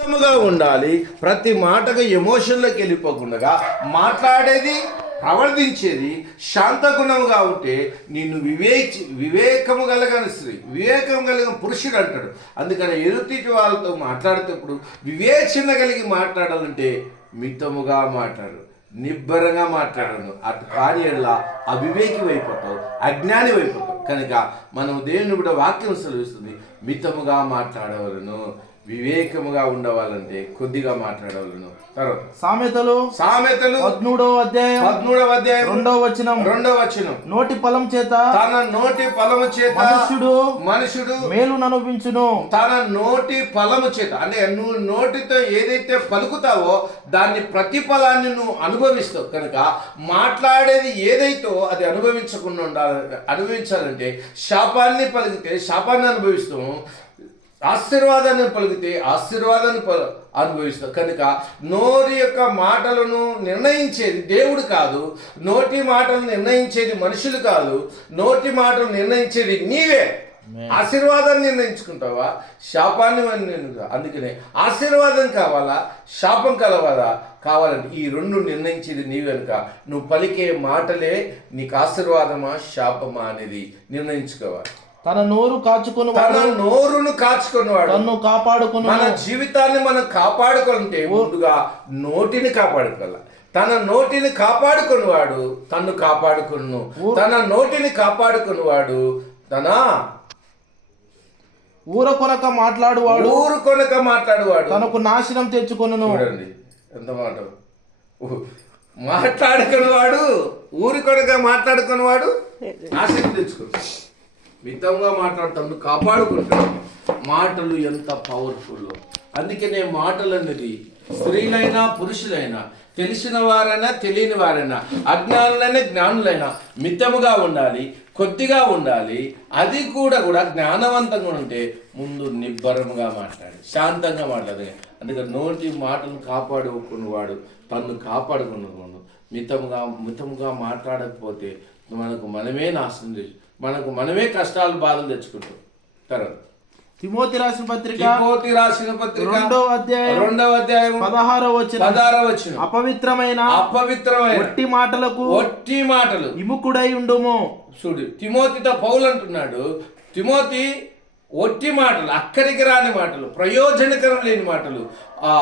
శాంతముగా ఉండాలి. ప్రతి మాటకు ఎమోషన్లోకి వెళ్ళిపోకుండా మాట్లాడేది ప్రవర్తించేది శాంతగుణముగా ఉంటే నిన్ను వివేచి వివేకము కలగని స్త్రీ వివేకం కలిగిన పురుషుడు అంటాడు. అందుకని ఎదుటి వాళ్ళతో మాట్లాడేటప్పుడు వివేచన కలిగి మాట్లాడాలంటే మితముగా మాట్లాడు నిబ్బరంగా మాట్లాడను. అటు కార్యంలో అవివేకి అయిపోతావు అజ్ఞాని అయిపోతావు కనుక మనం దేవుని కూడా వాక్యం సెలవిస్తుంది మితముగా మాట్లాడవలను. వివేకముగా ఉండవాలంటే కొద్దిగా మాట్లాడవలను. తర్వాత సామెతలు సామెతలు పద్మూడవ అధ్యాయం పదమూడవ అధ్యాయం రెండవ వచనం. రెండవ వచనం. నోటి ఫలం చేత తన నోటి ఫలము చేత మనుష్యుడు మనుషుడు మేలు అనుభవించును తన నోటి ఫలము చేత అంటే నువ్వు నోటితో ఏదైతే పలుకుతావో దాన్ని ప్రతిఫలాన్ని నువ్వు అనుభవిస్తావు. కనుక మాట్లాడేది ఏదైతో అది అనుభవించకుండా ఉండాలి అనుభవించాలంటే శాపాన్ని పలికితే శాపాన్ని అనుభవిస్తాము. ఆశీర్వాదాన్ని పలికితే ఆశీర్వాదాన్ని ప అనుభవిస్తాం కనుక నోటి యొక్క మాటలను నిర్ణయించేది దేవుడు కాదు. నోటి మాటలు నిర్ణయించేది మనుషులు కాదు. నోటి మాటలు నిర్ణయించేది నీవే. ఆశీర్వాదాన్ని నిర్ణయించుకుంటావా? శాపాన్ని? అందుకనే ఆశీర్వాదం కావాలా? శాపం కలవాలా? కావాలంటే ఈ రెండు నిర్ణయించేది నీవు కనుక. నువ్వు పలికే మాటలే నీకు ఆశీర్వాదమా? శాపమా అనేది నిర్ణయించుకోవాలి. తన నోరు కాచుకుని తన నోరును కాచుకున్నవాడు. తన్ను కాపాడుకును మన జీవితాన్ని మనం కాపాడుకుంటే ముందుగా నోటిని కాపాడుకోవాలి. తన నోటిని కాపాడుకున్నవాడు తన్ను కాపాడుకును తన నోటిని కాపాడుకున్నవాడు తన ఊర కొనక మాట్లాడువాడు ఊరు కొనక మాట్లాడువాడు. తనకు నాశనం తెచ్చుకొనును. చూడండి ఎంత మాట. మాట్లాడుకున్నవాడు ఊరి కొనక మాట్లాడుకున్నవాడు ఆసక్తి తెచ్చుకుంటాడు. మితంగా మాట్లాడుతాడు కాపాడుకుంటాడు మాటలు ఎంత పవర్ఫుల్ అందుకనే మాటలు అనేది స్త్రీలైనా పురుషులైనా తెలిసిన వారైనా తెలియని వారైనా అజ్ఞానులైనా జ్ఞానులైనా మితముగా ఉండాలి కొద్దిగా ఉండాలి అది కూడా కూడా జ్ఞానవంతంగా ఉంటే ముందు నిబ్బరముగా మాట్లాడి శాంతంగా మాట్లాడాలి అందుకని నోటి మాటలు కాపాడుకున్నవాడు తన్ను కాపాడుకున్నవాడు మితముగా మితముగా మాట్లాడకపోతే మనకు మనమే నాశనం చేసి మనకు మనమే కష్టాలు బాధలు తెచ్చుకుంటాం. తర్వాత. తిమోతి రాసిన పత్రిక తిమోతి రాసిన పత్రిక రెండవ అధ్యాయం రెండవ అధ్యాయం పదహారవ వచ్చిన పదార వచ్చిన అపవిత్రమైన అపవిత్రమైన ఒట్టి మాటలకు ఒట్టి మాటలు. విముఖుడై ఉండుము. చూడు తిమోతితో పౌలు అంటున్నాడు తిమోతి ఒట్టి మాటలు అక్కడికి రాని మాటలు ప్రయోజనకరం లేని మాటలు ఆ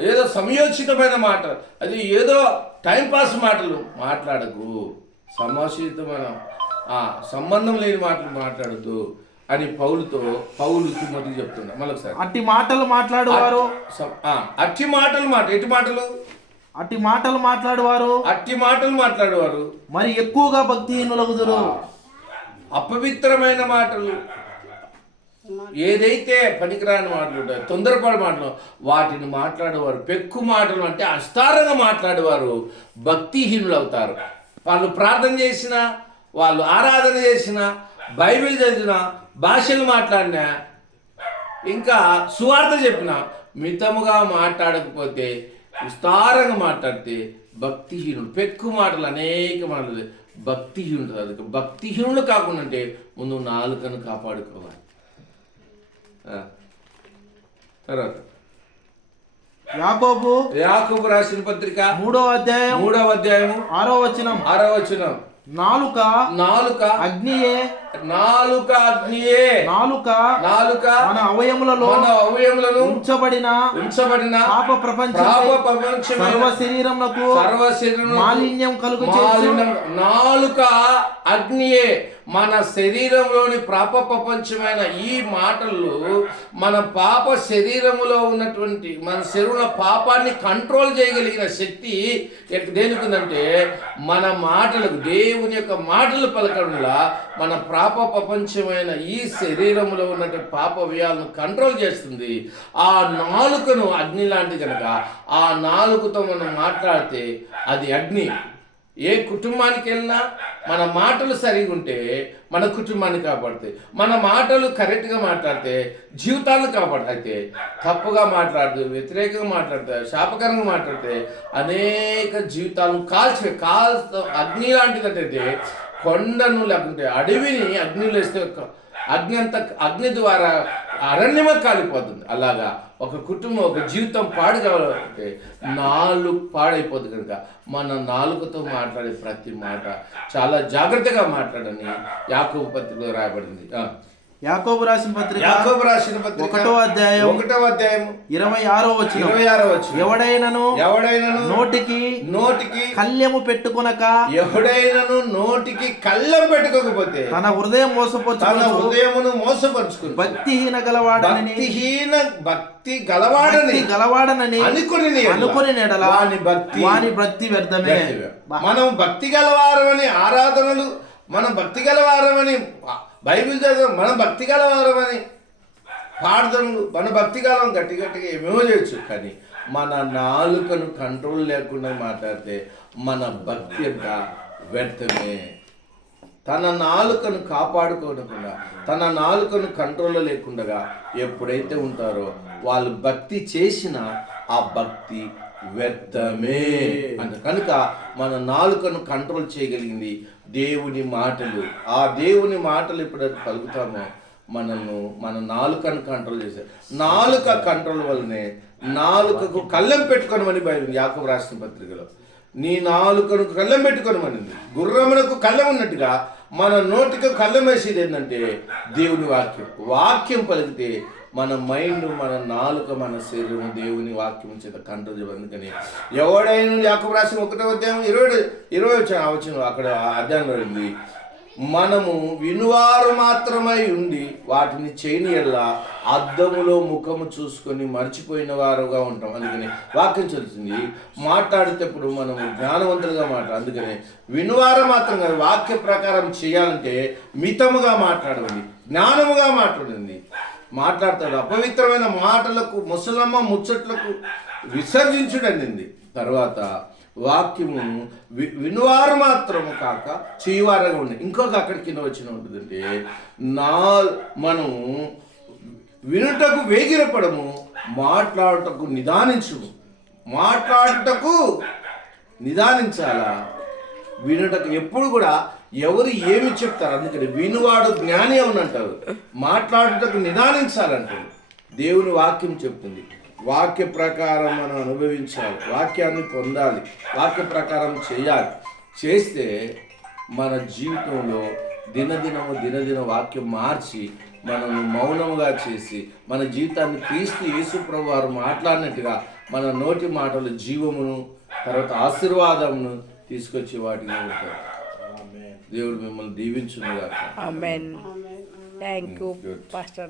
ఏదో సమయోచితమైన మాటలు అది ఏదో టైంపాస్ మాటలు మాట్లాడకు. సమోచితమైన సంబంధం లేని మాటలు మాట్లాడద్దు అని పౌలుతో పౌలు తిమోతికి చెప్తున్నా. మళ్ళొకసారి. అట్టి మాటలు మాట్లాడువారు? అట్టి మాటలు మాట ఎట్టి మాటలు? అట్టి మాటలు మాట్లాడువారు? అట్టి మాటలు మాట్లాడేవారు. మరి ఎక్కువగా భక్తిహీనులగుదురు అపవిత్రమైన మాటలు. ఏదైతే పనికిరాని మాటలు ఉంటాయో తొందరపాటు మాటలు వాటిని మాట్లాడేవారు. పెక్కు మాటలు అంటే అస్తారంగా మాట్లాడేవారు. భక్తిహీనులు అవుతారు వాళ్ళు ప్రార్థన చేసిన వాళ్ళు ఆరాధన చేసిన బైబిల్ చదివిన భాషలు మాట్లాడినా ఇంకా సువార్త చెప్పిన మితముగా మాట్లాడకపోతే విస్తారంగా మాట్లాడితే భక్తిహీనుడు పెక్కు మాటలు అనేక మాటలు భక్తిహీనుడు అది భక్తిహీనుడు కాకుండా అంటే ముందు నాలుకను కాపాడుకోవాలి. తర్వాత. యాకోబు యాకోబు రాసిన పత్రిక మూడవ అధ్యాయం మూడవ అధ్యాయము ఆరో వచనం. ఆరవ వచనం. నాలుక నాలుక అగ్నియే నాలుక అగ్నియే నాలుక నాలుక మన అవయములలో మన అవయములను ఉంచబడిన ఉంచబడిన పాప ప్రపంచం పాప సర్వ శరీరములకు సర్వ శరీరమునకు మాలిన్యం కలుగు నాలుక అగ్నియే. మన శరీరంలోని పాప ప్రపంచమైన ఈ మాటలు మన పాప శరీరములో ఉన్నటువంటి మన శరీరంలో పాపాన్ని కంట్రోల్ చేయగలిగిన శక్తి ఎక్- దేనికి ఉందంటే మన మాటలకు దేవుని యొక్క మాటలు పలకడంలా మన పాప ప్రపంచమైన ఈ శరీరంలో ఉన్నటువంటి పాప వ్యయాలను కంట్రోల్ చేస్తుంది. ఆ నాలుకను అగ్ని లాంటి కనుక ఆ నాలుకతో మనం మాట్లాడితే అది అగ్ని. ఏ కుటుంబానికి వెళ్ళినా మన మాటలు సరిగా ఉంటే మన కుటుంబాన్ని కాపాడుతాయి. మన మాటలు కరెక్ట్గా మాట్లాడితే జీవితాలను కాపాడుతాయి. తప్పుగా మాట్లాడుతూ వ్యతిరేకంగా మాట్లాడితే శాపకరంగా మాట్లాడితే అనేక జీవితాలను కాల్చి కాల్ అగ్ని లాంటిదంటే కొండను లేకుంటే అడవిని అగ్నిలో వేస్తే అగ్ని అంత అగ్ని ద్వారా అరణ్యమే కాలిపోతుంది. అలాగా ఒక కుటుంబం ఒక జీవితం పాడు కావాలంటే నాలుగు పాడైపోతుంది కనుక మన నాలుగుతో మాట్లాడే ప్రతి మాట చాలా జాగ్రత్తగా మాట్లాడని యాకోబు పత్రికలో రాయబడింది. యాకోబు రాసిన పత్రిక యాకోబు రాసిన పత్రిక ఒకటో అధ్యాయం ఒకటో అధ్యాయం ఇరవై ఆరో వచ్చిన ఇరవై ఆరో వచ్చిన ఎవడైనను ఎవడైనను నోటికి నోటికి కళ్యము పెట్టుకొనక ఎవడైనను నోటికి కళ్ళం పెట్టుకోకపోతే తన హృదయం తన మోసపరుచుకుని హృదయమును మోసపరుచుకుంది భక్తిహీన గలవాడనని భక్తిహీన భక్తి గలవాడని గలవాడనని అనుకుని అనుకుని నెడల. వాని భక్తి వాని భక్తి వ్యర్థమే. మనం భక్తి గలవారమని ఆరాధనలు మనం భక్తి గలవారమని బైబిల్ చదవం మనం భక్తి గలవారమని ప్రార్థనలు మన భక్తి కాలం గట్టి గట్టిగా ఏమేమో చేయొచ్చు కానీ మన నాలుకను కంట్రోల్ లేకుండా మాట్లాడితే మన భక్తి అంతా వ్యర్థమే. తన నాలుకను కాపాడుకోకుండా తన నాలుకను కంట్రోల్లో లేకుండా ఎప్పుడైతే ఉంటారో వాళ్ళు భక్తి చేసిన ఆ భక్తి వ్యర్థమే. అంట కనుక మన నాలుకను కంట్రోల్ చేయగలిగింది దేవుని మాటలు. ఆ దేవుని మాటలు ఎప్పుడైతే పలుకుతామో మనల్ని మన నాలుకను కంట్రోల్ చేశారు నాలుక కంట్రోల్ వల్లనే నాలుకకు కళ్ళెం పెట్టుకోనమని బయలు యాకబు రాసిన పత్రికలో నీ నాలుకను కళ్ళెం పెట్టుకోనమనింది గుర్రమునకు కళ్ళెం ఉన్నట్టుగా మన నోటికి కళ్ళమేసేది ఏంటంటే దేవుని వాక్యం. వాక్యం పలికితే మన మైండ్ మన నాలుక మన శరీరం దేవుని వాక్యం చేత కంట్రోల్ అందుకని ఎవడైనా యాకబు రాసిన ఒకటో అధ్యాయం ఇరవై ఇరవై వచ్చిన వచ్చిన అక్కడ అర్థం అధ్యాయంలో మనము వినువారు మాత్రమై ఉండి వాటిని చేయని ఎల్లా అద్దములో ముఖము చూసుకొని మర్చిపోయిన వారుగా ఉంటాం. అందుకని వాక్యం చదువుతుంది మాట్లాడేటప్పుడు మనము జ్ఞానవంతులుగా మాట్లాడు అందుకని వినువారు మాత్రం కాదు వాక్య ప్రకారం చేయాలంటే మితముగా మాట్లాడండి జ్ఞానముగా మాట్లాడండి. మాట్లాడతాడు అపవిత్రమైన మాటలకు ముసలమ్మ ముచ్చట్లకు విసర్జించుడండి. తర్వాత వాక్యము వి వినువారు మాత్రము కాక చేయవారుగా ఉండే. ఇంకొక అక్కడి కింద వచ్చిన ఉంటుందంటే నా మనము వినుటకు వేగిరపడము మాట్లాడుటకు నిదానించుము. మాట్లాడుటకు నిదానించాలా? వినుటకు ఎప్పుడు కూడా ఎవరు ఏమి చెప్తారు? అందుకని వినువాడు జ్ఞాని అవునంటారు. అంటారు మాట్లాడుటకు నిదానించాలంటారు. దేవుని వాక్యం చెప్తుంది. వాక్య ప్రకారం మనం అనుభవించాలి వాక్యాన్ని పొందాలి వాక్య ప్రకారం చేయాలి. చేస్తే మన జీవితంలో దినదినము దినదిన వాక్యం మార్చి మనము మౌనముగా చేసి మన జీవితాన్ని క్రీస్తు యేసు ప్రభు వారు మాట్లాడినట్టుగా మన నోటి మాటలు జీవమును తర్వాత ఆశీర్వాదమును తీసుకొచ్చి వాటిని ఉంటాయి దేవుడు మిమ్మల్ని. Thank you, Pastor.